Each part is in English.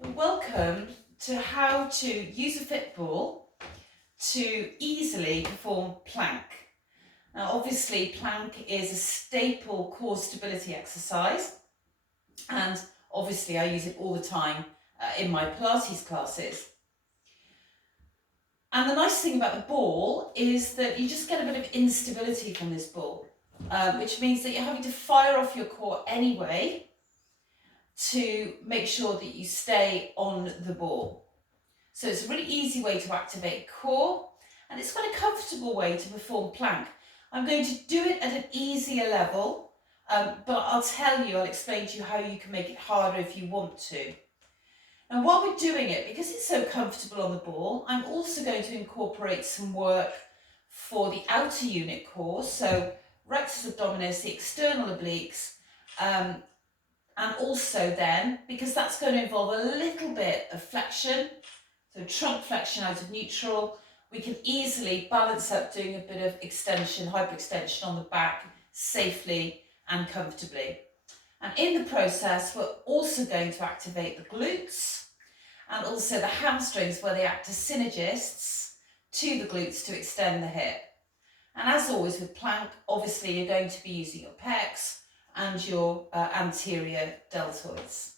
Welcome to how to use a fitball to easily perform plank. Now obviously plank is a staple core stability exercise, and obviously I use it all the time in my Pilates classes. And the nice thing about the ball is that you just get a bit of instability from this ball, which means that you're having to fire off your core anyway to make sure that you stay on the ball. So it's a really easy way to activate core, and it's quite a comfortable way to perform plank. I'm going to do it at an easier level, but I'll explain to you how you can make it harder if you want to. And while we're doing it, because it's so comfortable on the ball, I'm also going to incorporate some work for the outer unit core, so rectus abdominis, the external obliques, and also then, because that's going to involve a little bit of flexion, so trunk flexion out of neutral, we can easily balance up doing a bit of extension, hyperextension on the back safely and comfortably. And in the process, we're also going to activate the glutes and also the hamstrings, where they act as synergists to the glutes to extend the hip. And as always with plank, obviously you're going to be using your pecs and your anterior deltoids.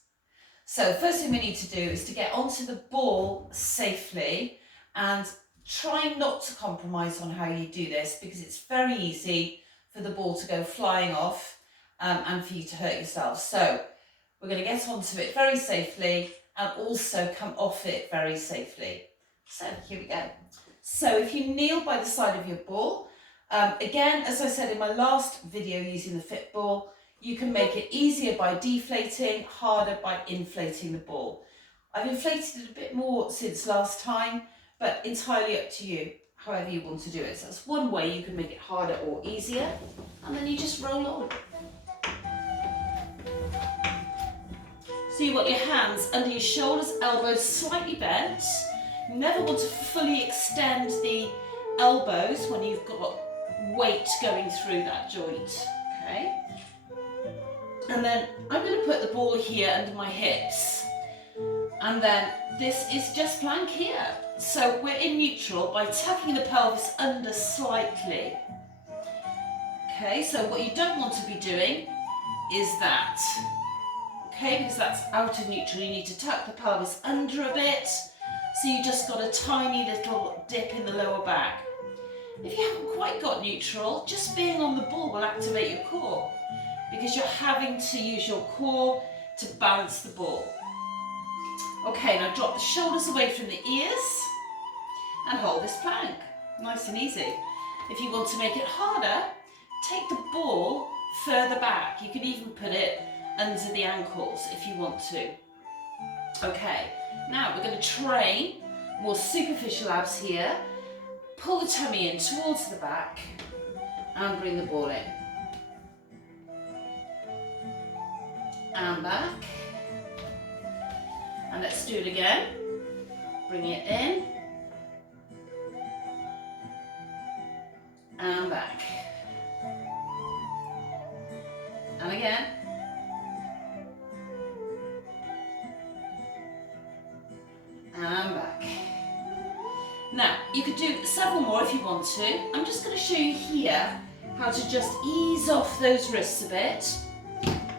So first thing we need to do is to get onto the ball safely, and try not to compromise on how you do this, because it's very easy for the ball to go flying off and for you to hurt yourself. So we're going to get onto it very safely and also come off it very safely. So here we go. So if you kneel by the side of your ball, again, as I said in my last video using the fit ball, you can make it easier by deflating, harder by inflating the ball. I've inflated it a bit more since last time, but entirely up to you, however you want to do it. So that's one way you can make it harder or easier, and then you just roll on. So you want your hands under your shoulders, elbows slightly bent. You never want to fully extend the elbows when you've got weight going through that joint, okay? And then I'm going to put the ball here under my hips. And then this is just plank here. So we're in neutral by tucking the pelvis under slightly. Okay, so what you don't want to be doing is that. Okay, because that's out of neutral. You need to tuck the pelvis under a bit. So you just got a tiny little dip in the lower back. If you haven't quite got neutral, just being on the ball will activate your core, because you're having to use your core to balance the ball. Okay, now drop the shoulders away from the ears and hold this plank. Nice and easy. If you want to make it harder, take the ball further back. You can even put it under the ankles if you want to. Okay, now we're going to train more superficial abs here. Pull the tummy in towards the back and bring the ball in. And back. And let's do it again. Bring it in. And back. And again. And back. Now, you could do several more if you want to. I'm just going to show you here how to just ease off those wrists a bit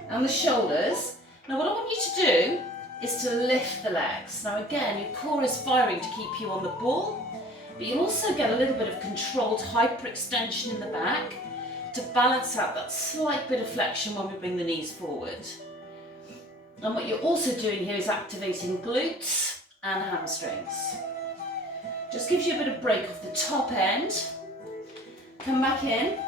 and the shoulders. Now, what I want you to do is to lift the legs. Now, again, your core is firing to keep you on the ball, but you'll also get a little bit of controlled hyperextension in the back to balance out that slight bit of flexion when we bring the knees forward. And what you're also doing here is activating glutes and hamstrings. Just gives you a bit of break off the top end. Come back in.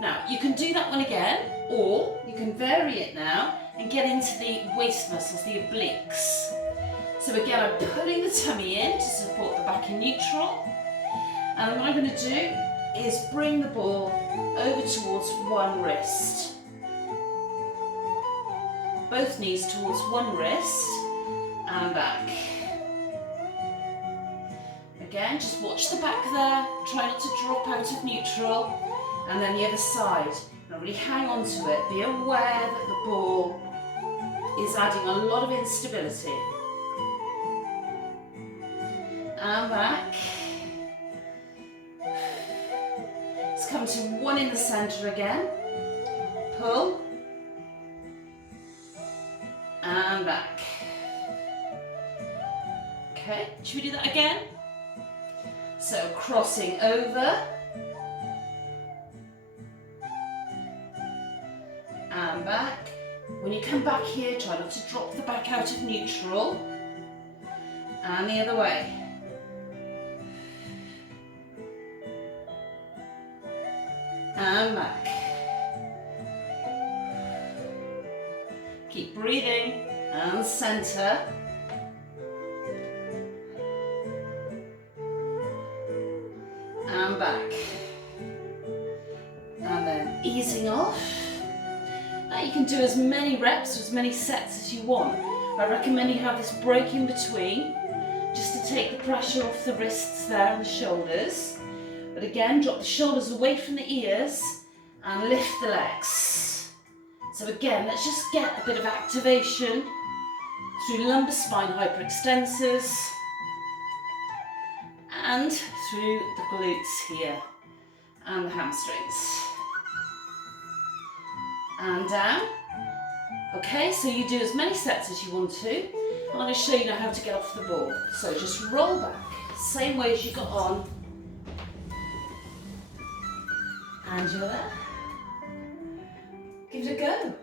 Now, you can do that one again, or you can vary it now and get into the waist muscles, the obliques. So again, I'm pulling the tummy in to support the back in neutral. And what I'm going to do is bring the ball over towards one wrist. Both knees towards one wrist and back. Again, just watch the back there, try not to drop out of neutral, and then the other side. Now really hang on to it, be aware that the ball is adding a lot of instability. And back. Let's come to one in the center again. Pull. And back. Okay, should we do that again? So crossing over. And back. When you come back here, try not to drop the back out of neutral. And the other way. And back. Keep breathing. And center. And back. And then easing off. Now you can do as many reps, as many sets as you want. I recommend you have this break in between, just to take the pressure off the wrists there and the shoulders. But again, drop the shoulders away from the ears and lift the legs. So again, let's just get a bit of activation through lumbar spine hyperextensors and through the glutes here and the hamstrings. And down. Okay, so you do as many sets as you want to. I'm going to show you now how to get off the ball. So just roll back, same way as you got on. And you're there. Give it a go.